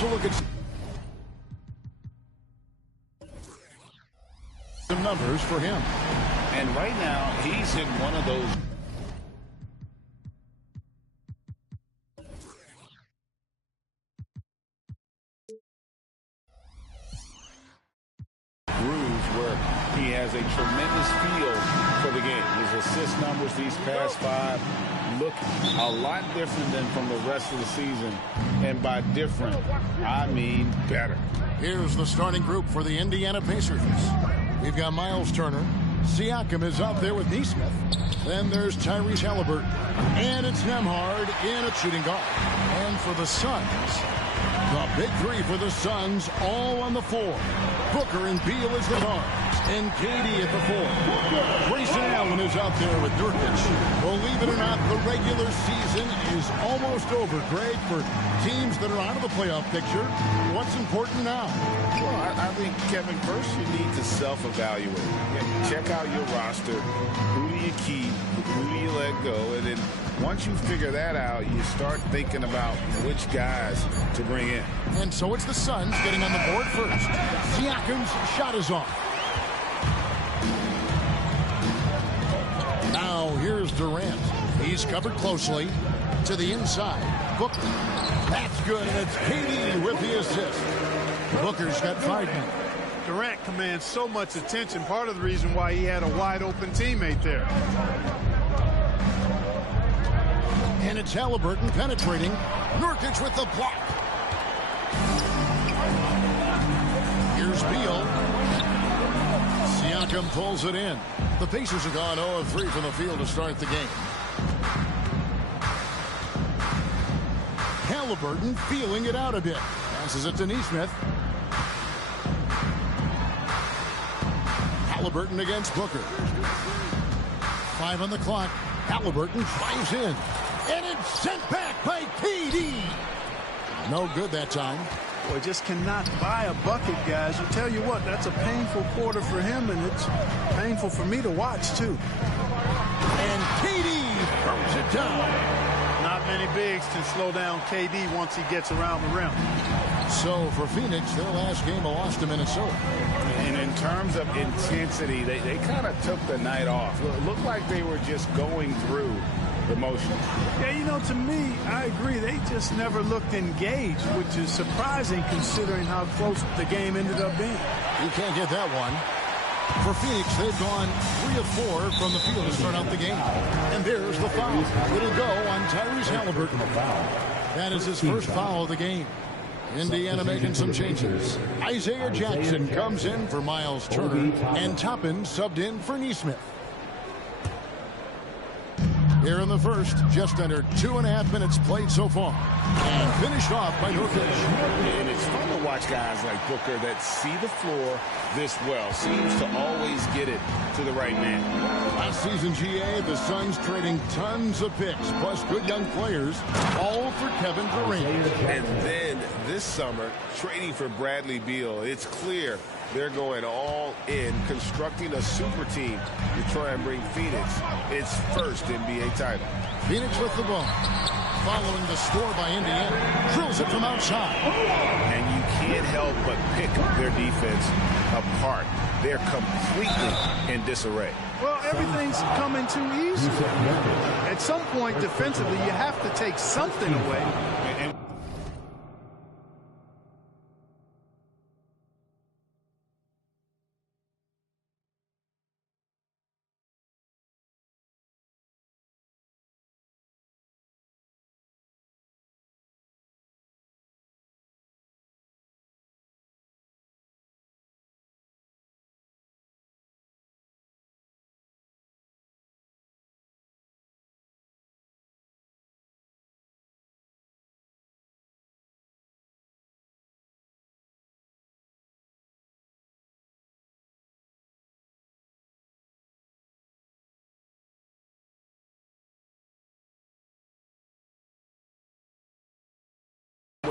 Here's a look at some numbers for him. And right now, he's in one of those grooves where he has a tremendous feel for the game. His assist numbers these past 5 look a lot different than from the rest of the season. And by different, I mean better. Here's the starting group for the Indiana Pacers. We've got Miles Turner. Siakam is out there with Nesmith. Then there's Tyrese Halliburton. And it's Nembhard in at shooting guard. And for the Suns, the big 3 for the Suns all on the floor. Booker and Beal as the guards. And KD at the 4. Grayson Allen is out there with Nurkic. Believe it or not, the regular season is almost over, Greg, for teams that are out of the playoff picture. What's important now? Well, I think, Kevin, first you need to self-evaluate. Check out your roster. Who do you keep? Who do you let go? And then once you figure that out, you start thinking about which guys to bring in. And so it's the Suns getting on the board first. Siakam's shot is off. Now here's Durant. He's covered closely to the inside. Booker. That's good, and it's KD with the assist. Booker's got 5 men. Durant commands so much attention. Part of the reason why he had a wide-open teammate there. And it's Halliburton penetrating. Nurkic with the block. Here's Beal. Siakam pulls it in. The Pacers have gone 0 of 3 from the field to start the game. Halliburton feeling it out a bit. Passes it to Nesmith. Halliburton against Booker. 5 on the clock. Halliburton drives in. And it's sent back by KD. No good that time. Boy, just cannot buy a bucket, guys. I tell you what, that's a painful quarter for him, and it's painful for me to watch, too. And KD throws it down. Not many bigs can slow down KD once he gets around the rim. So for Phoenix, their last game lost to Minnesota. And in terms of intensity, they kind of took the night off. It looked like they were just going through the motions. Yeah, you know, to me, I agree. They just never looked engaged, which is surprising considering how close the game ended up being. You can't get that one. For Phoenix, they've gone 3 of 4 from the field to start out the game. And there's the foul. It'll go on Tyrese Halliburton. That is his first foul of the game. Indiana making some changes. Isaiah Jackson comes in for Miles Turner, and Toppin subbed in for Nesmith. Here in the first, just under 2.5 minutes played so far. And finished off by Nurkic. And it's fun to watch guys like Booker that see the floor this well. Seems to always get it to the right man. Last season, GA, the Suns trading tons of picks, plus good young players, all for Kevin Durant. And then this summer, trading for Bradley Beal. It's clear they're going all in, constructing a super team to try and bring Phoenix its first NBA title. Phoenix with the ball. Following the score by Indiana. Drills it from outside. And you can't help but pick their defense apart. They're completely in disarray. Well, everything's coming too easy. At some point, defensively, you have to take something away. And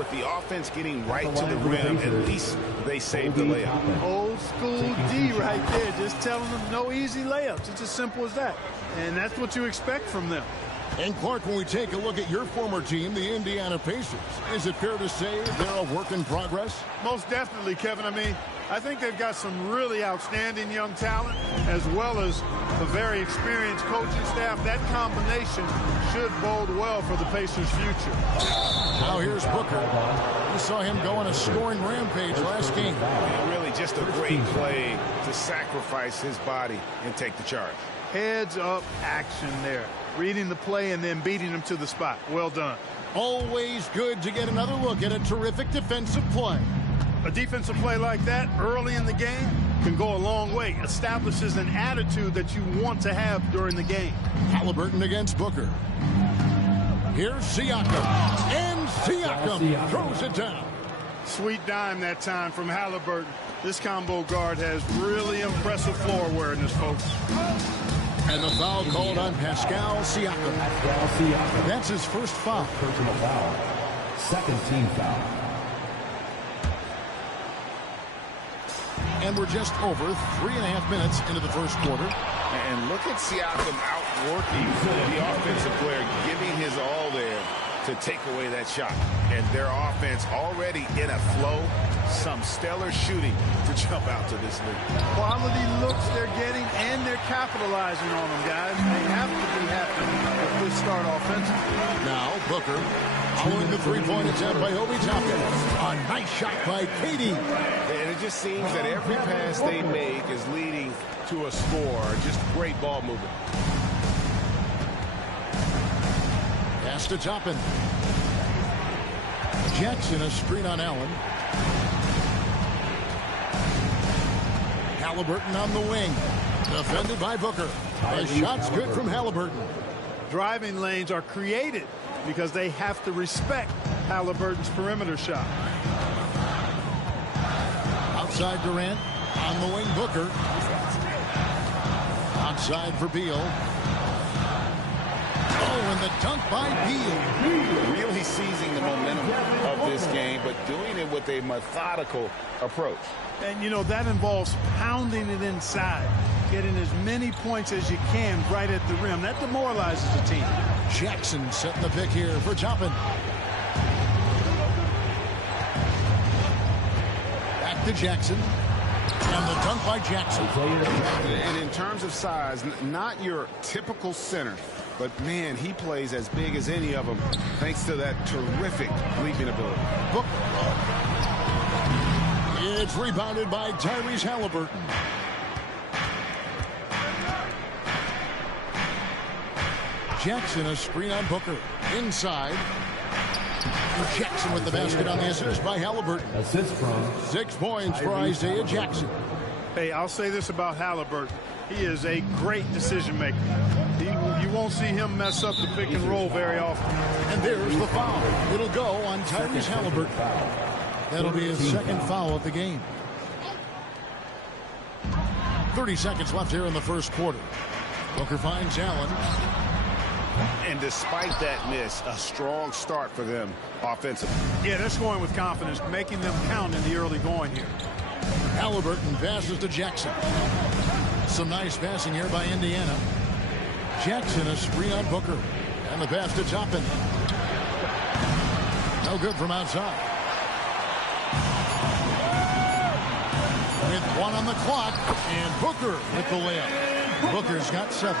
with the offense getting right to the rim, at least they saved the layup. Old school D right there, just telling them no easy layups. It's as simple as that. And that's what you expect from them. And Clark, when we take a look at your former team, the Indiana Pacers, is it fair to say they're a work in progress? Most definitely, Kevin. I mean, I think they've got some really outstanding young talent as well as a very experienced coaching staff. That combination should bode well for the Pacers' future. Now here's Booker. We saw him go on a scoring rampage last game. Really just a great play to sacrifice his body and take the charge. Heads up action there. Reading the play and then beating him to the spot. Well done. Always good to get another look at a terrific defensive play. A defensive play like that early in the game can go a long way. Establishes an attitude that you want to have during the game. Halliburton against Booker. Here's Siakam. And Siakam throws it down. Sweet dime that time from Halliburton. This combo guard has really impressive floor awareness, folks. And the foul called on Pascal Siakam. That's his first foul. Personal foul. Second team foul. And we're just over 3.5 minutes into the first quarter. And look at Siakam outworking the offensive player, giving his all there to take away that shot. And their offense already in a flow. Some stellar shooting to jump out to this league. Quality looks they're getting, and they're capitalizing on them, guys. They have to be happy with this start offensively. Now Booker following the three-point attempt by Obi Toppin. A nice shot by KD. And it just seems that every pass they make is leading to a score. Just great ball movement. Pass to Toppin. Jackson a screen on Allen. Halliburton on the wing. Defended by Booker. The shot's good from Halliburton. Driving lanes are created because they have to respect Halliburton's perimeter shot. Outside Durant. On the wing Booker. Outside for Beal. Oh, and the dunk by Beal. Really seizing the momentum of this game, but doing it with a methodical approach. And, you know, that involves pounding it inside, getting as many points as you can right at the rim. That demoralizes the team. Jackson setting the pick here for Toppin. Back to Jackson. And the dunk by Jackson. And in terms of size, not your typical center, but, man, he plays as big as any of them thanks to that terrific leaping ability. Booker. It's rebounded by Tyrese Halliburton. Jackson a screen on Booker. Inside. Jackson with the basket on the assist by Halliburton. Assist from 6 points for Isaiah Jackson. Hey, I'll say this about Halliburton. He is a great decision maker. You won't see him mess up the pick and roll very often. And there's the foul. It'll go on Tyrese Halliburton. That'll be his second foul of the game. 30 seconds left here in the first quarter. Booker finds Allen. And despite that miss, a strong start for them offensively. Yeah, they're scoring with confidence, making them count in the early going here. Halliburton passes to Jackson. Some nice passing here by Indiana. Jackson a screen on Booker. And the pass to Toppin. No good from outside. With 1 on the clock, and Booker with the layup. Booker's got 7.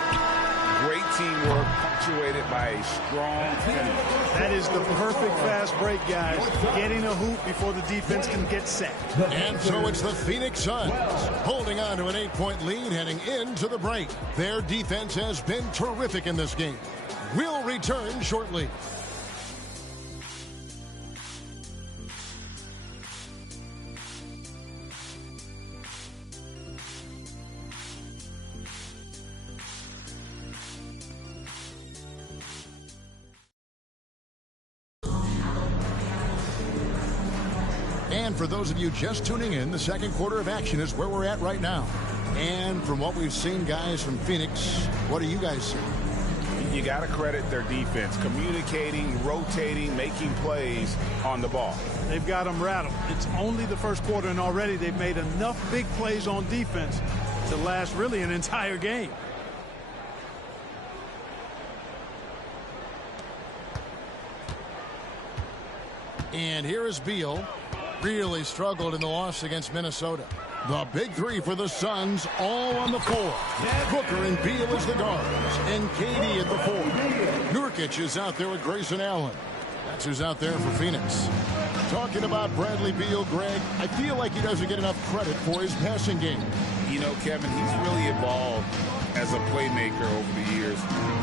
Great teamwork, punctuated by a strong finish. That is the perfect fast break, guys. Getting a hoop before the defense can get set. And so it's the Phoenix Suns holding on to an 8-point lead heading into the break. Their defense has been terrific in this game. We'll return shortly. And for those of you just tuning in, the second quarter of action is where we're at right now. And from what we've seen, guys, from Phoenix, what do you guys see? You got to credit their defense, communicating, rotating, making plays on the ball. They've got them rattled. It's only the first quarter, and already they've made enough big plays on defense to last really an entire game. And here is Beal. Really struggled in the loss against Minnesota. The big three for the Suns, all on the floor. Booker and Beal as the guards, and KD at the four. Nurkic is out there with Grayson Allen. That's who's out there for Phoenix. Talking about Bradley Beal, Greg, I feel like he doesn't get enough credit for his passing game. You know, Kevin, he's really evolved as a playmaker over the years.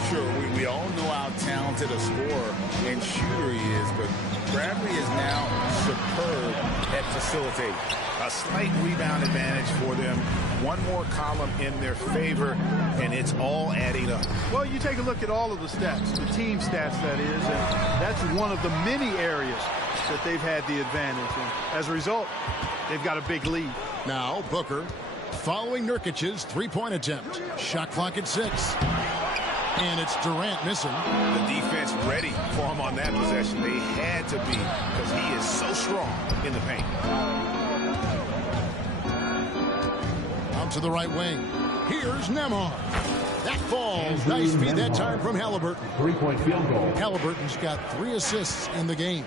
Sure, we all know how talented a scorer and shooter he is, but Bradley is now superb at facilitating. A slight rebound advantage for them. One more column in their favor, and it's all adding up. Well, you take a look at all of the stats, the team stats, that is, and that's one of the many areas that they've had the advantage. And as a result, they've got a big lead. Now, Booker following Nurkic's three-point attempt. Shot clock at 6. And it's Durant missing. The defense ready for him on that possession. They had to be, because he is so strong in the paint. Out to the right wing. Here's Nembhard. That falls. Nice feed that time from Halliburton. Three-point field goal. Halliburton's got 3 assists in the game.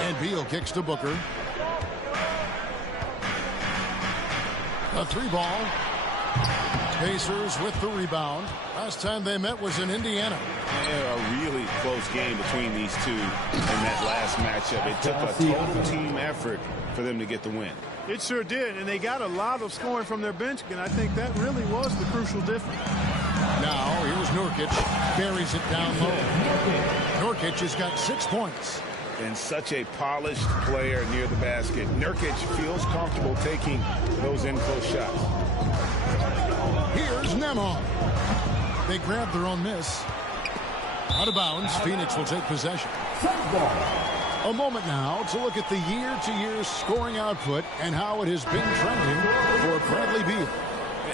And Beal kicks to Booker. A 3-ball. Pacers with the rebound. Last time they met was in Indiana. Yeah, a really close game between these two in that last matchup. It took a total team effort for them to get the win. It sure did, and they got a lot of scoring from their bench, and I think that really was the crucial difference. Now, here's Nurkic. Buries it down low. Nurkic has got 6 points. And such a polished player near the basket. Nurkic feels comfortable taking those in-close shots. Here's Nembhard. They grab their own miss. Out of bounds, Phoenix will take possession. A moment now to look at the year-to-year scoring output and how it has been trending for Bradley Beal.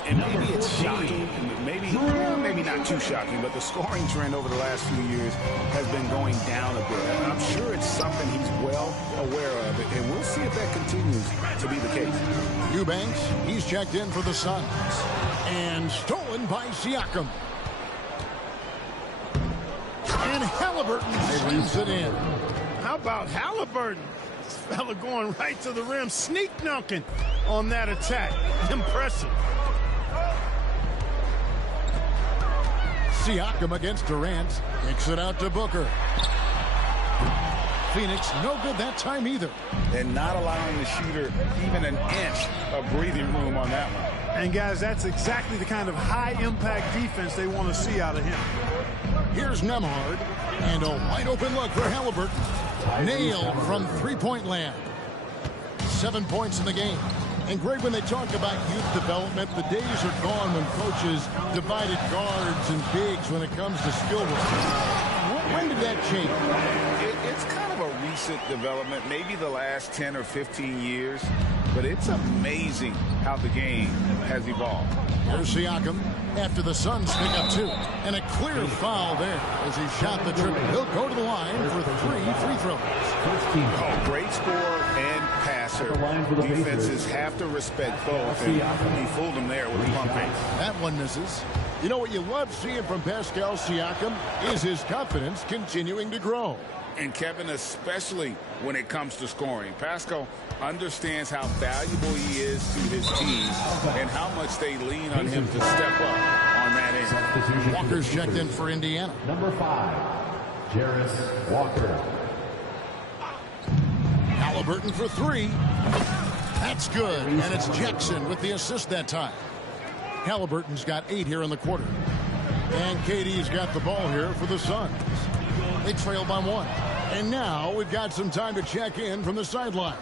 And maybe it's shocking, maybe not too shocking, but the scoring trend over the last few years has been going down a bit. And I'm sure it's something he's well aware of, and we'll see if that continues to be the case. Eubanks, he's checked in for the Suns. And stolen by Siakam. And Halliburton slams it in. How about Halliburton? This fella going right to the rim, sneak dunking on that attack. Impressive. Siakam against Durant. Kicks it out to Booker. Phoenix no good that time either. And not allowing the shooter even an inch of breathing room on that one. And guys, that's exactly the kind of high-impact defense they want to see out of him. Here's Nembhard. And a wide-open look for Halliburton. Nailed from three-point land. 7 points in the game. And Greg, when they talk about youth development, the days are gone when coaches divided guards and bigs when it comes to skill level. When did that change? It's kind of a recent development, maybe the last 10 or 15 years, but it's amazing how the game has evolved. Here's Siakam after the Suns pick up 2. And a clear foul there as he shot the triple. He'll go to the line for 3 free throws. Oh, great scorer and passer. Defenses have to respect both, and he fooled them there with the pump fake. That one misses. You know what you love seeing from Pascal Siakam is his confidence continuing to grow. And Kevin, especially when it comes to scoring. Pascal understands how valuable he is to his team and how much they lean on him to step up on that end. Walker's checked in for Indiana. Number 5, Jarris Walker. Halliburton for 3. That's good. And it's Jackson with the assist that time. Halliburton's got 8 here in the quarter. And KD's got the ball here for the Suns. They trail by 1. And now we've got some time to check in from the sidelines.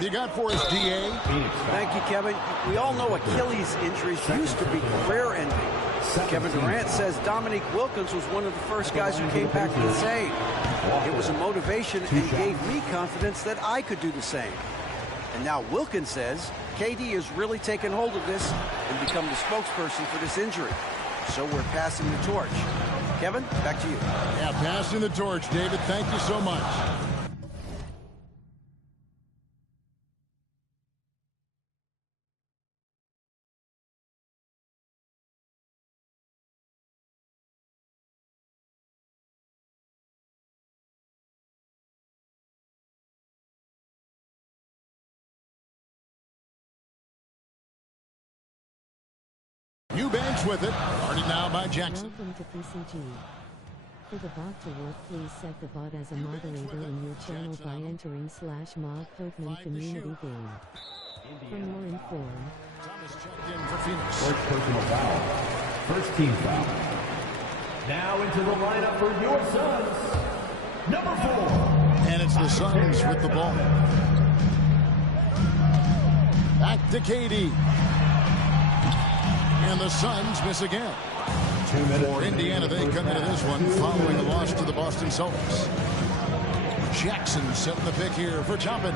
You got for us, D.A.? Thank you, Kevin. We all know Achilles injuries used to be career-ending. Kevin Durant says Dominique Wilkins was one of the first guys who came back from the same. It was a motivation and gave me confidence that I could do the same. And now Wilkins says KD has really taken hold of this and become the spokesperson for this injury. So we're passing the torch. Kevin, back to you. Yeah, passing the torch, David. Thank you so much. Thomas with it. Guarded now by Jackson. Welcome to PCG. For the bot to work, please set the bot as a moderator in your channel by entering /mod Pokemon Community Game. For more inform. Thomas checked in for Phoenix. First personal foul. First team foul. Now into the lineup for your Suns, number 4. And it's the Suns with the ball. Back to KD. And the Suns miss again. For Indiana, they come into this one following a loss to the Boston Celtics. Jackson setting the pick here for Toppin.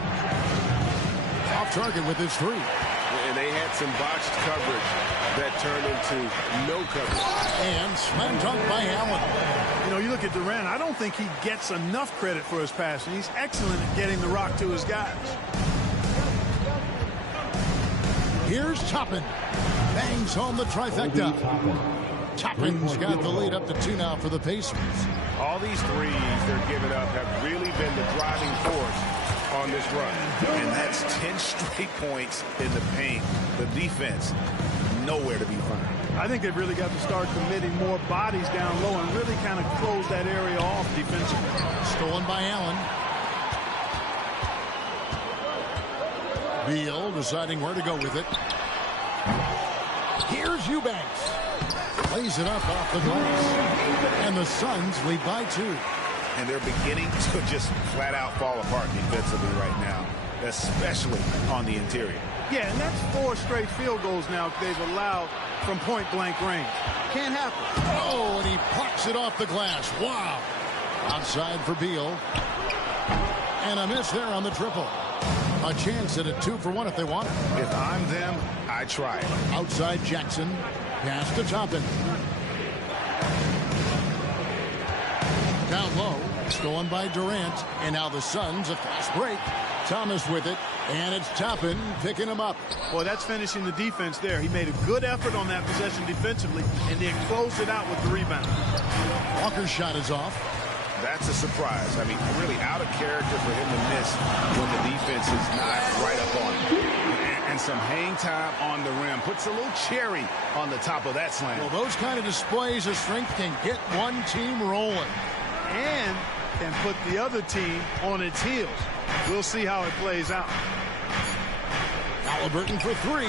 Off target with his 3. And they had some botched coverage that turned into no coverage. And slam dunk by Allen. You know, you look at Durant, I don't think he gets enough credit for his passing. He's excellent at getting the rock to his guys. Here's Toppin. Bangs home the trifecta. Toppin's got the lead up to 2 now for the Pacers. All these threes they're giving up have really been the driving force on this run. And that's 10 straight points in the paint. The defense, nowhere to be found. I think they've really got to start committing more bodies down low and really kind of close that area off defensively. Stolen by Allen. Beal deciding where to go with it. Here's Eubanks. Lays it up off the glass. And the Suns lead by 2. And they're beginning to just flat out fall apart defensively right now, especially on the interior. Yeah, and that's 4 straight field goals now they've allowed from point-blank range. Can't happen. Oh, and he plucks it off the glass. Wow. Outside for Beal. And a miss there on the triple. A chance at a 2-for-1 if they want it. If I'm them, I try it. Outside Jackson. Pass to Toppin. Down low. Stolen by Durant. And now the Suns, a fast break. Thomas with it. And it's Toppin picking him up. Boy, that's finishing the defense there. He made a good effort on that possession defensively and then closed it out with the rebound. Walker's shot is off. That's a surprise. I mean, really out of character for him to miss when the defense is not right up on him. And some hang time on the rim. Puts a little cherry on the top of that slam. Well, those kind of displays of strength can get one team rolling. And can put the other team on its heels. We'll see how it plays out. Halliburton for 3.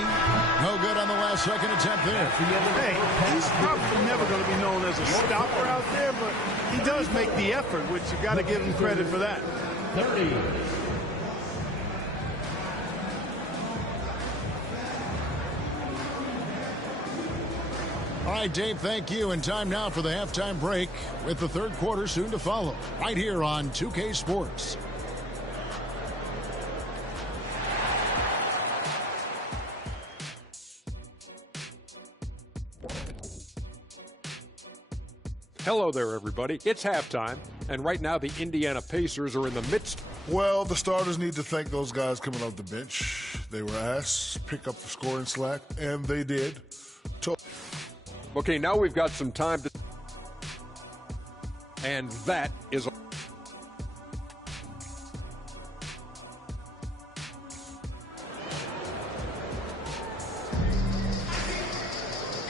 No good on the last second attempt there. Hey, he's probably never going to be known as a stopper out there, but he does make the effort, which you got to give him credit for that. 30. All right, Dave, thank you. And time now for the halftime break with the third quarter soon to follow. Right here on 2K Sports. Hello there, everybody. It's halftime, and right now the Indiana Pacers are in the midst. Well, the starters need to thank those guys coming off the bench. They were asked to pick up the scoring slack, and they did. Okay, now we've got some time to... And that is...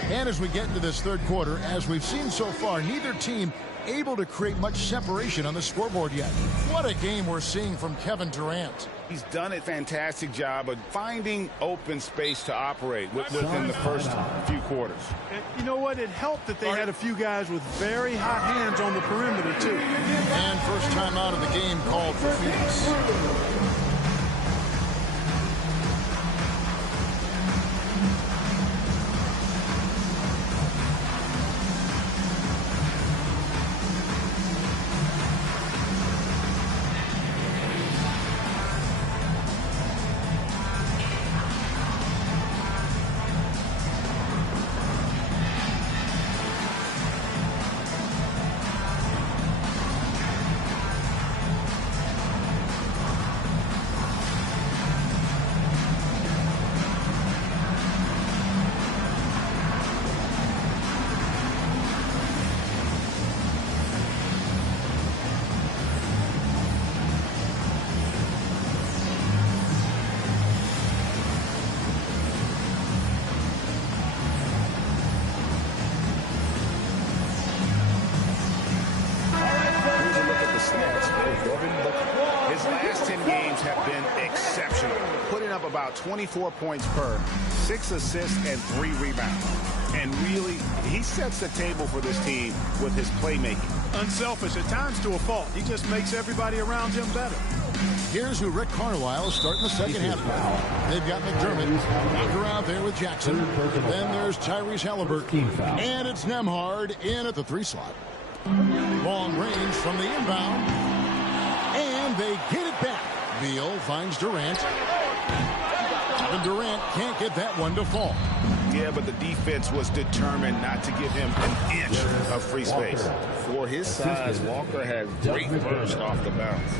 And as we get into this third quarter, as we've seen so far, neither team able to create much separation on the scoreboard yet. What a game we're seeing from Kevin Durant. He's done a fantastic job of finding open space to operate within the first few quarters. And you know what? It helped that they had a few guys with very hot hands on the perimeter, too. And first time out of the game called for Phoenix. up about 24 points per, 6 assists, and 3 rebounds. And really, he sets the table for this team with his playmaking. Unselfish at times to a fault. He just makes everybody around him better. Here's who Rick Carlisle is starting the second half with. They've got McDermott. Walker out there with Jackson. Then there's Tyrese Halliburton. And it's Nembhard in at the 3 slot. Long range from the inbound. And they get it back. Beal finds Durant. And Durant can't get that one to fall. Yeah, but the defense was determined not to give him an inch of free space. For his size, Walker had great burst off the bounce.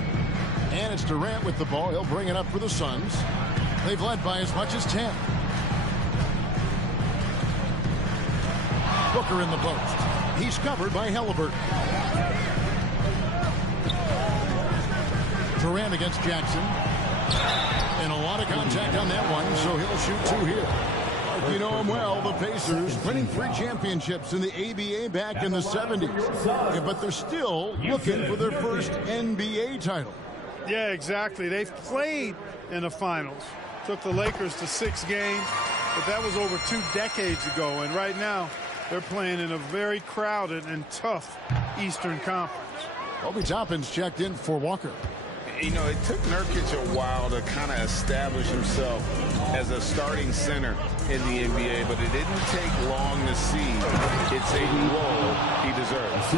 And it's Durant with the ball. He'll bring it up for the Suns. They've led by as much as 10. Booker in the post. He's covered by Halliburton. Durant against Jackson. And a lot of contact on that one, so he'll shoot 2 here. You know him well, the Pacers winning 3 championships in the ABA back in the 70s. Yeah, but they're still looking for their first NBA title. Yeah, exactly. They've played in the finals. Took the Lakers to 6 games, but that was over 2 decades ago. And right now, they're playing in a very crowded and tough Eastern Conference. Obi Toppin's checked in for Walker. You know, it took Nurkic a while to kind of establish himself as a starting center in the NBA, but it didn't take long to see it's a role he deserves.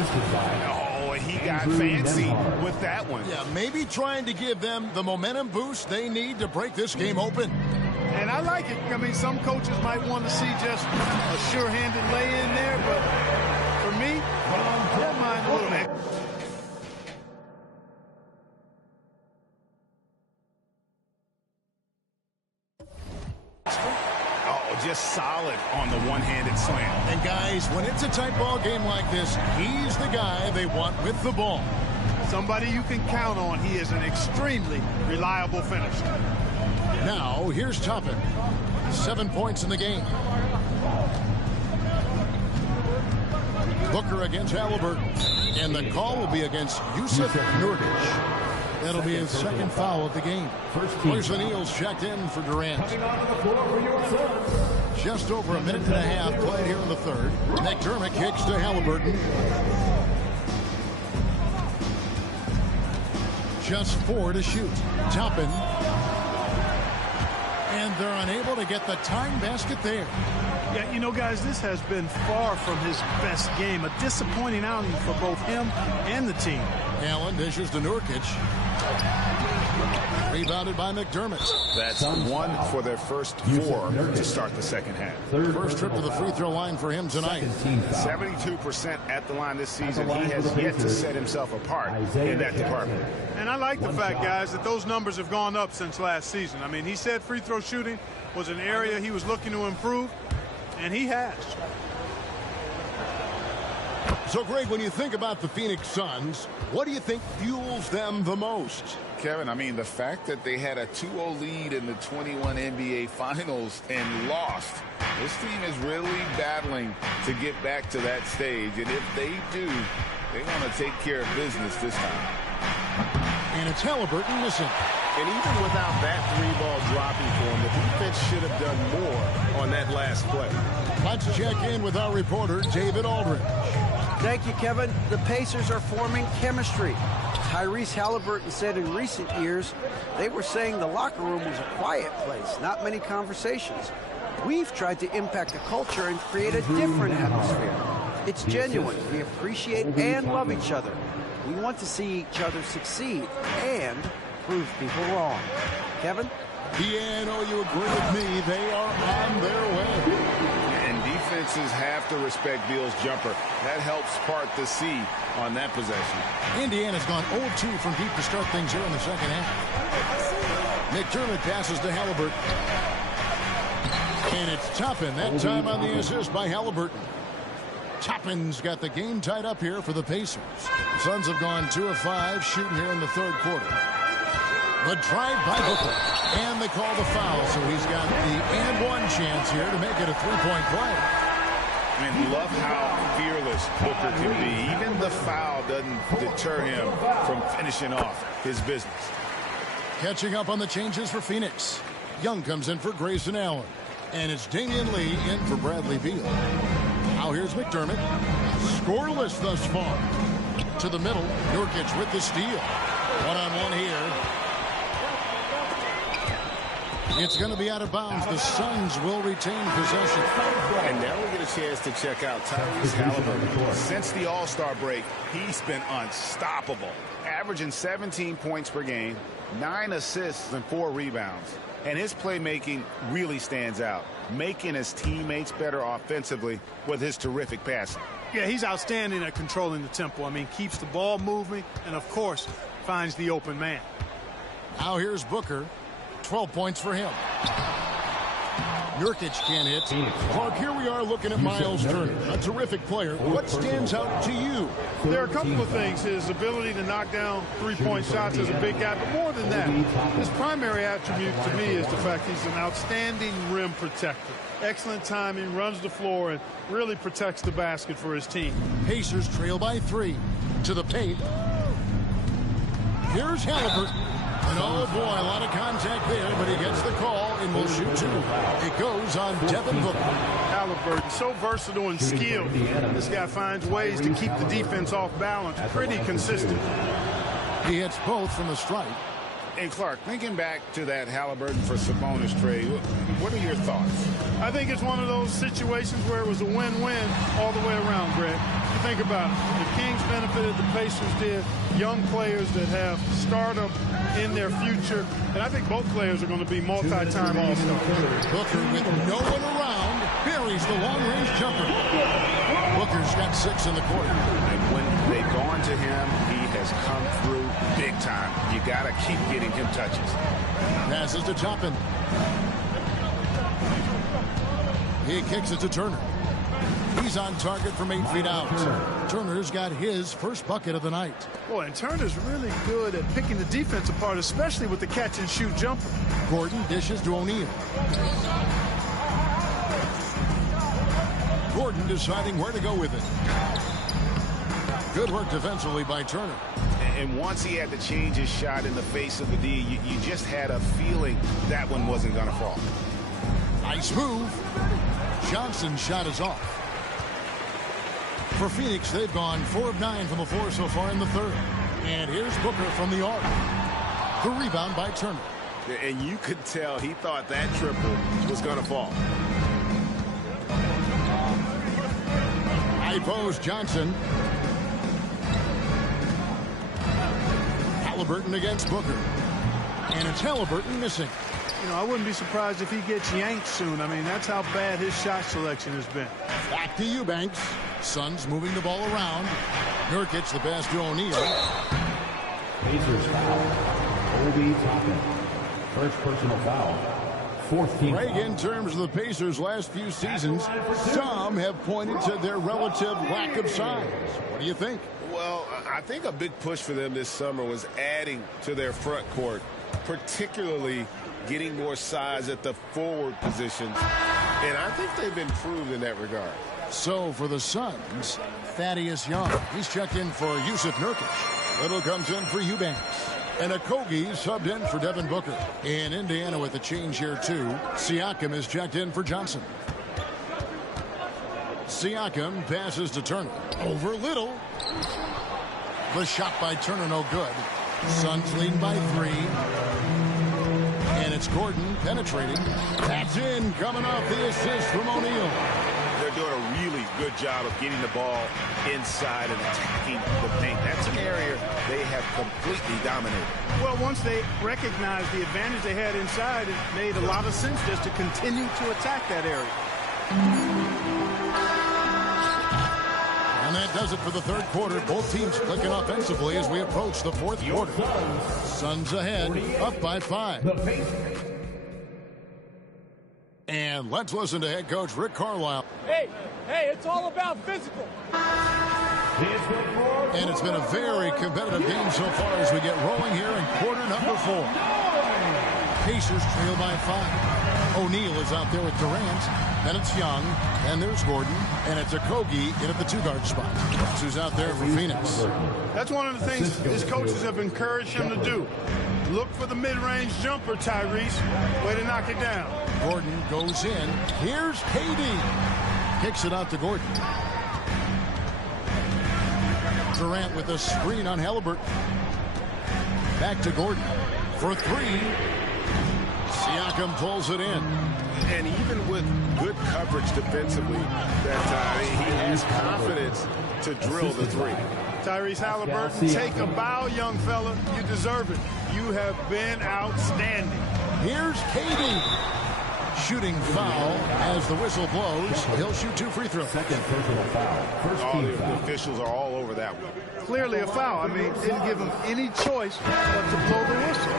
Oh, he got fancy with that one. Yeah, maybe trying to give them the momentum boost they need to break this game open. And I like it. I mean, some coaches might want to see just a sure-handed lay-in there, but for me, I don't mind a little bit. Just solid on the one-handed slam. And guys, when it's a tight ball game like this, he's the guy they want with the ball. Somebody you can count on. He is an extremely reliable finisher. Now, here's Toppin. 7 points in the game. Booker against Halliburton. And the call will be against Yusuf Nurkic. That'll be his second foul of the game. Royce O'Neal's checked in for Durant. Just over a minute and a half played here in the third. McDermott kicks to Halliburton. Just 4 to shoot. Toppin. And they're unable to get the tying basket there. Yeah, you know, guys, this has been far from his best game. A disappointing outing for both him and the team. Allen dishes to Nurkic. Rebounded by McDermott. That's 1 for their first 4 to start the second half. First trip to the free throw line for him tonight. 72% at the line this season. He has yet to set himself apart in that department. And I like the fact, guys, that those numbers have gone up since last season. I mean, he said free throw shooting was an area he was looking to improve, and he has. So, Greg, when you think about the Phoenix Suns, what do you think fuels them the most? Kevin, I mean, the fact that they had a 2-0 lead in the 21 NBA Finals and lost. This team is really battling to get back to that stage. And if they do, they want to take care of business this time. And it's Halliburton missing. And even without that 3-ball dropping for him, the defense should have done more on that last play. Let's check in with our reporter, David Aldridge. Thank you, Kevin. The Pacers are forming chemistry. Tyrese Halliburton said in recent years they were saying the locker room was a quiet place, not many conversations. We've tried to impact the culture and create a different atmosphere. It's genuine. We appreciate and love each other. We want to see each other succeed and prove people wrong. Kevin? Yeah, no, you agree with me. They are on their way. And defenses have to respect Beal's jumper. That helps part the sea on that possession. Indiana's gone 0-2 from deep to start things here in the second half. McDermott passes to Halliburton. And it's Toppin, that time on the assist by Halliburton. Toppin's got the game tied up here for the Pacers. The Suns have gone 2 of 5 shooting here in the third quarter. The drive by Booker. And they call the foul, so he's got the and one chance here to make it a three-point play. And love how fearless Booker can be. Even the foul doesn't deter him from finishing off his business. Catching up on the changes for Phoenix. Young comes in for Grayson Allen. And it's Damian Lee in for Bradley Beal. Now here's McDermott. Scoreless thus far. To the middle. Nurkic with the steal. One-on-one here. It's going to be out of bounds. The Suns will retain possession. And now we get a chance to check out Tyrese Halliburton. Since the All-Star break, he's been unstoppable. Averaging 17 points per game, 9 assists and 4 rebounds. And his playmaking really stands out, making his teammates better offensively with his terrific passing. Yeah, he's outstanding at controlling the tempo. I mean, keeps the ball moving and, of course, finds the open man. Now here's Booker. 12 points for him. Nurkic can't hit. Clark, here we are looking at Miles Turner, a terrific player. What stands out to you? There are a couple of things. His ability to knock down three-point shots is a big guy, but more than that, his primary attribute to me is the fact he's an outstanding rim protector. Excellent timing, runs the floor, and really protects the basket for his team. Pacers trail by 3. To the paint. Here's Halliburton. And oh boy, a lot of contact there, but he gets the call and will shoot 2. It goes on Devin Booker. Halliburton, so versatile and skilled. This guy finds ways to keep the defense off balance. Pretty consistent. He hits both from the stripe. And Clark, thinking back to that Halliburton for Sabonis trade, what are your thoughts? I think it's one of those situations where it was a win-win all the way around, Greg. You think about it. The Kings benefited, the Pacers did. Young players that have stardom in their future. And I think both players are going to be multi-time All-Stars. Booker with no one around buries the long-range jumper. Booker's got 6 in the quarter. And when they've gone to him, he has come through big time. You got to keep getting him touches. Passes to Toppin. He kicks it to Turner. He's on target from 8 feet out. Turner's got his first bucket of the night. Boy, and Turner's really good at picking the defense apart, especially with the catch-and-shoot jumper. Gordon dishes to O'Neal. Gordon deciding where to go with it. Good work defensively by Turner. And once he had to change his shot in the face of the D, you just had a feeling that one wasn't going to fall. Nice move. Johnson's shot is off. For Phoenix, they've gone 4 of 9 from the floor so far in the third. And here's Booker from the arc. The rebound by Turner. And you could tell he thought that triple was going to fall. High post Johnson. Halliburton against Booker. And it's Halliburton missing. You know, I wouldn't be surprised if he gets yanked soon. I mean, that's how bad his shot selection has been. Back to Eubanks. Suns moving the ball around. Nurkic the pass to O'Neal. Pacers foul. Obi Toppin. First personal foul. 4th team Craig, foul. in terms of the Pacers' last few seasons, some have pointed to their relative lack of size. What do you think? Well, I think a big push for them this summer was adding to their front court, particularly getting more size at the forward positions. And I think they've improved in that regard. So for the Suns, Thaddeus Young. He's checked in for Yusuf Nurkic. Little comes in for Eubanks. And Okogie subbed in for Devin Booker. In Indiana with a change here too. Siakam is checked in for Johnson. Siakam passes to Turner. Over Little. The shot by Turner no good. Suns lead by 3. And it's Gordon penetrating. That's in, coming off the assist from O'Neal. They're doing a really good job of getting the ball inside and attacking the paint. That's an area they have completely dominated. Well, once they recognized the advantage they had inside, it made a lot of sense just to continue to attack that area. And that does it for the third quarter. Both teams clicking offensively as we approach the fourth quarter. Suns ahead, up by 5. And let's listen to head coach Rick Carlisle. Hey, it's all about physical. And it's been a very competitive game so far as we get rolling here in quarter number 4. Pacers trail by 5. O'Neal is out there with Durant. Then it's Young. And there's Gordon. And it's Okogie in at the 2-guard spot. That's who's out there for Phoenix. That's one of the things his coaches have encouraged him to do. Look for the mid-range jumper, Tyrese. Way to knock it down. Gordon goes in. Here's KD. Kicks it out to Gordon. Durant with a screen on Halliburton. Back to Gordon for three. Siakam pulls it in. And even with good coverage defensively that time, he has confidence to drill the three. Tyrese Halliburton, take a bow, young fella. You deserve it. You have been outstanding. Here's KD. Shooting foul as the whistle blows. He'll shoot 2 free throws. Second personal foul. First All team the foul. officials are all over that one. Clearly a foul. I mean, didn't give him any choice but to blow the whistle.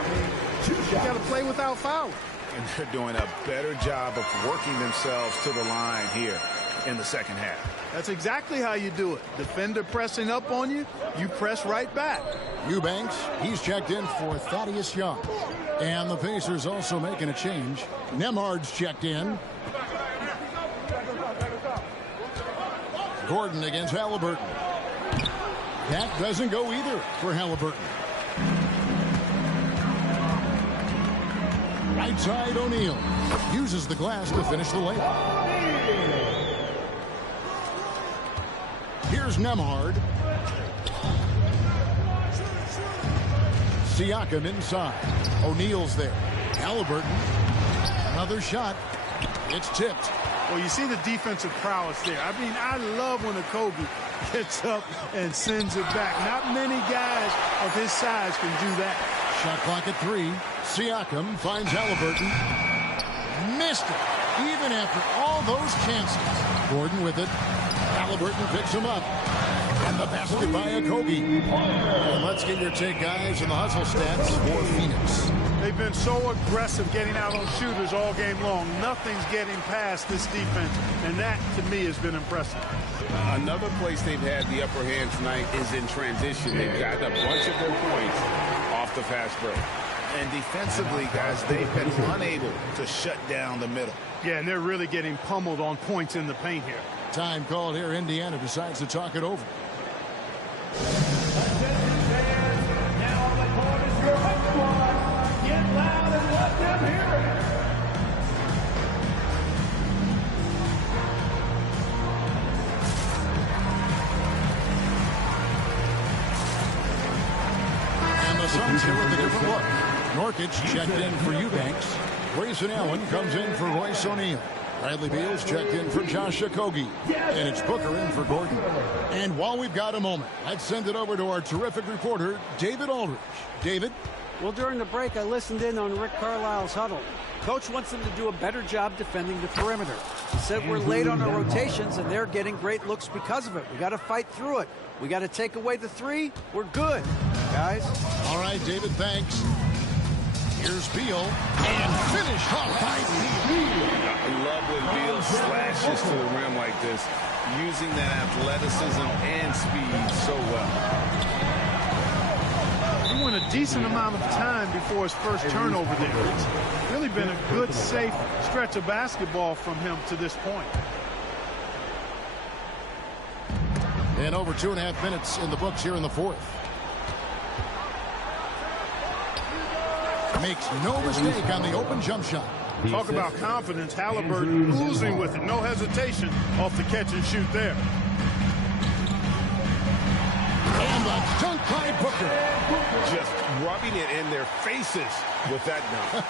You got to play without fouling. And they're doing a better job of working themselves to the line here in the second half. That's exactly how you do it. Defender pressing up on you, you press right back. Eubanks, he's checked in for Thaddeus Young. And the Pacers also making a change. Nemhard's checked in. Gordon against Halliburton. That doesn't go either for Halliburton. Right side, O'Neal uses the glass to finish the layup. Here's Nemhard. Siakam inside. O'Neal's there. Halliburton. Another shot. It's tipped. Well, you see the defensive prowess there. I mean, I love when a Kobe gets up and sends it back. Not many guys of his size can do that. Shot clock at 3. Siakam finds Halliburton. Missed it. Even after all those chances. Gordon with it. Halliburton picks him up. And the basket by Kobe. And let's get your take, guys, on the hustle stats for Phoenix. They've been so aggressive getting out on shooters all game long. Nothing's getting past this defense. And that, to me, has been impressive. Another place they've had the upper hand tonight is in transition. They've gotten a bunch of their points off the fast break. And defensively, guys, they've been unable to shut down the middle. Yeah, and they're really getting pummeled on points in the paint here. Time called here. Indiana decides to talk it over. Attention fans, now on the court is your home squad. Get loud and let them hear it. And the Suns here with a different look. Norkic checked in for Eubanks. Grayson Allen comes in for Royce O'Neal. Bradley Beal's checked in for Josh Okogie. And it's Booker in for Gordon. And while we've got a moment, let's send it over to our terrific reporter, David Aldridge. David? Well, during the break, I listened in on Rick Carlisle's huddle. Coach wants them to do a better job defending the perimeter. He said we're late on our rotations, and they're getting great looks because of it. We got to fight through it. We got to take away the three. We're good, guys. All right, David, thanks. Here's Beal, and finished off by Beal. I love when Beal slashes to the rim like this, using that athleticism and speed so well. He went a decent amount of time before his first turnover there. It's really been a good, safe stretch of basketball from him to this point. And over 2.5 minutes in the books here in the fourth. Makes no mistake on the open jump shot. Talk about confidence. Halliburton oozing with it. No hesitation off the catch and shoot there. And the dunk by Booker. Just rubbing it in their faces with that dunk.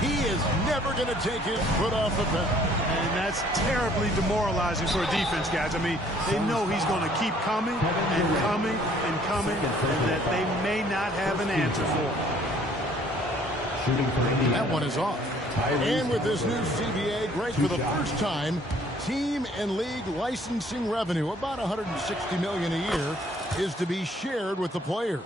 He is never going to take his foot off the pedal. And that's terribly demoralizing for a defense, guys. I mean, they know he's going to keep coming and coming and coming, and that they may not have an answer for him. That one is off. And with this new CBA, Greg, for the first time, team and league licensing revenue, about $160 million a year, is to be shared with the players.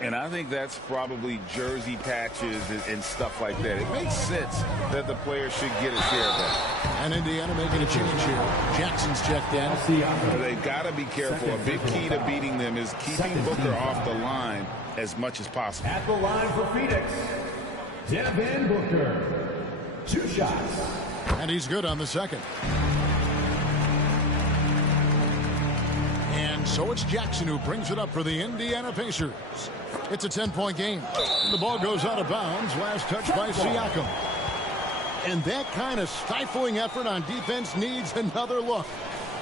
And I think that's probably jersey patches and stuff like that. It makes sense that the players should get a share of that. And Indiana making a change here. Jackson's checked in. They've got to be careful. A big key to beating them is keeping Booker off the line as much as possible. At the line for Phoenix, Devin Booker. 2 shots. And he's good on the second. And And so it's Jackson who brings it up for the Indiana Pacers. It's a 10-point game. The ball goes out of bounds. Last touch by Siakam. And that kind of stifling effort on defense needs another look.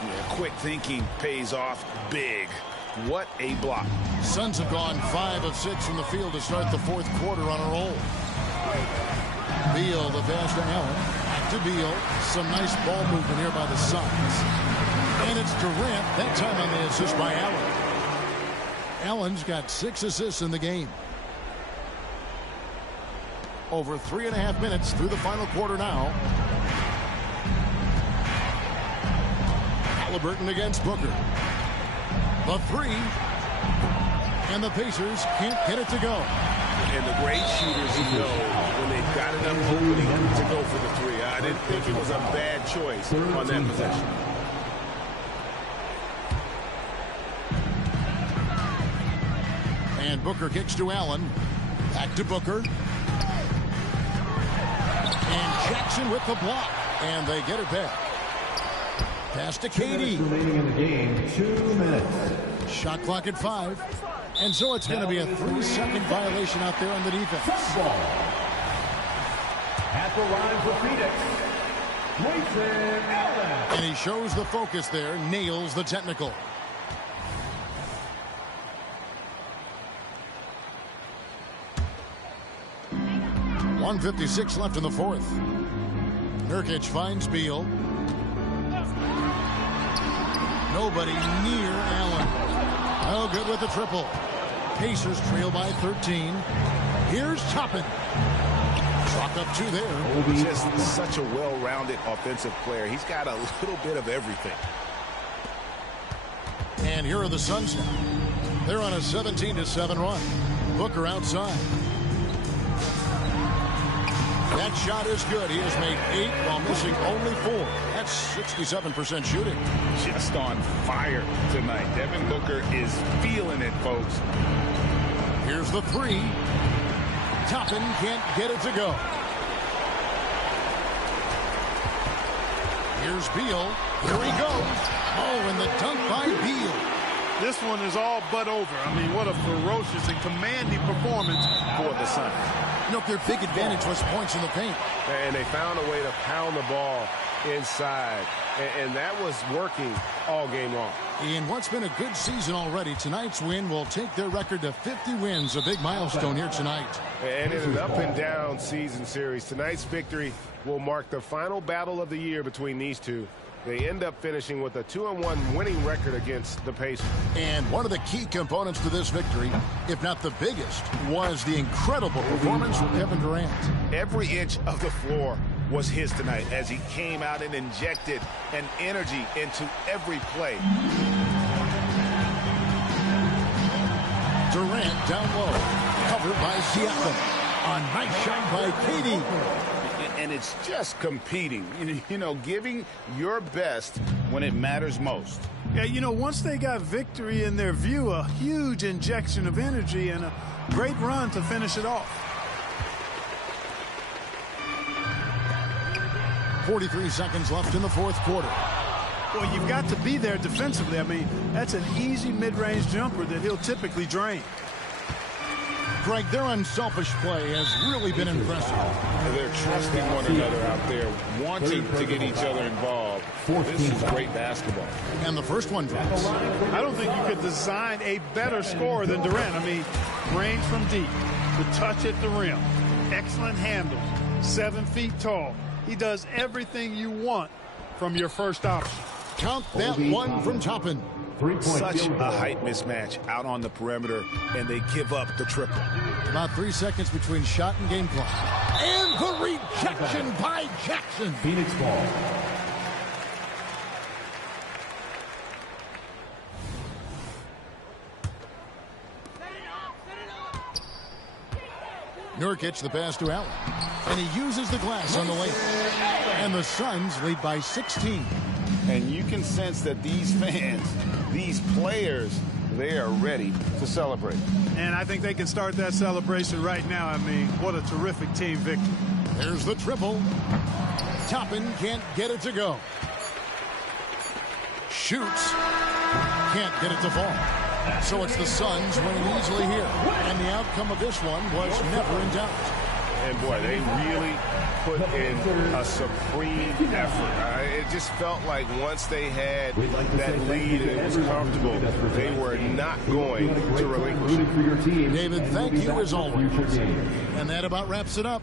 Yeah, quick thinking pays off big. What a block. Suns have gone 5 of 6 from the field to start the fourth quarter on a roll. Beal, the pass to Allen. Back to Beal. Some nice ball movement here by the Suns. And it's Durant, that time on the assist by Allen. Allen's got 6 assists in the game. Over 3.5 minutes through the final quarter now. Halliburton against Booker. The three. And the Pacers can't get it to go. And the great shooters know when they've got enough opening to go for the three. I didn't think it was a bad choice on that possession. And Booker kicks to Allen. Back to Booker. And Jackson with the block. And they get it back. Pass to Katie. Remaining in the game, 2 minutes. Shot clock at 5. And so it's going to be a 3-second violation out there on the defense. At the line for Phoenix, Grayson Allen. And he shows the focus there, nails the technical. .156 left in the fourth. Nurkic finds Beal. Nobody near Allen. Oh, good with the triple. Pacers trail by 13. Here's Toppin. Chalk up 2 there. Just such a well-rounded offensive player. He's got a little bit of everything. And here are the Suns now. They're on a 17-7 run. Booker outside. That shot is good. He has made 8 while missing only 4. That's 67% shooting. Just on fire tonight. Devin Booker is feeling it, folks. Here's the 3. Toppin can't get it to go. Here's Beal. Here he goes. Oh, and the dunk by Beal. This one is all but over. I mean, what a ferocious and commanding performance for the Suns. Look, their big advantage was points in the paint. And they found a way to pound the ball inside. And that was working all game long. In what's been a good season already, tonight's win will take their record to 50 wins, a big milestone here tonight. And in an up-and-down season series, tonight's victory will mark the final battle of the year between these two. They end up finishing with a 2-1 winning record against the Pacers. And one of the key components to this victory, if not the biggest, was the incredible performance from Kevin Durant. Every inch of the floor was his tonight as he came out and injected an energy into every play. Durant down low, covered by Siakam. A nice shot by Katie. And it's just competing, you know, giving your best when it matters most. Yeah, you know, once they got victory in their view, a huge injection of energy and a great run to finish it off. 43 seconds left in the fourth quarter. Well, you've got to be there defensively. I mean, that's an easy mid-range jumper that he'll typically drain. Greg, their unselfish play has really been impressive. They're trusting one another out there, wanting to get each other involved. This is great basketball. And the first one drops. I don't think you could design a better scorer than Durant. I mean, range from deep, the touch at the rim, excellent handles, 7 feet tall. He does everything you want from your first option. Count that one from Toppin. Such a height mismatch out on the perimeter, and they give up the triple. About 3 seconds between shot and game clock. And the rejection by Jackson. Phoenix ball. Nurkic the pass to Allen. And he uses the glass on the lane. And the Suns lead by 16. And you can sense that these fans, these players, they are ready to celebrate. And I think they can start that celebration right now. I mean, what a terrific team victory. There's the triple. Toppin can't get it to go. Shoots. can't get it to fall. So it's the Suns winning easily here. And the outcome of this one was never in doubt. And boy, they really put in a supreme effort. It just felt like once they had that lead and it was comfortable, they were not going to relinquish it. David, thank you as always. And that about wraps it up.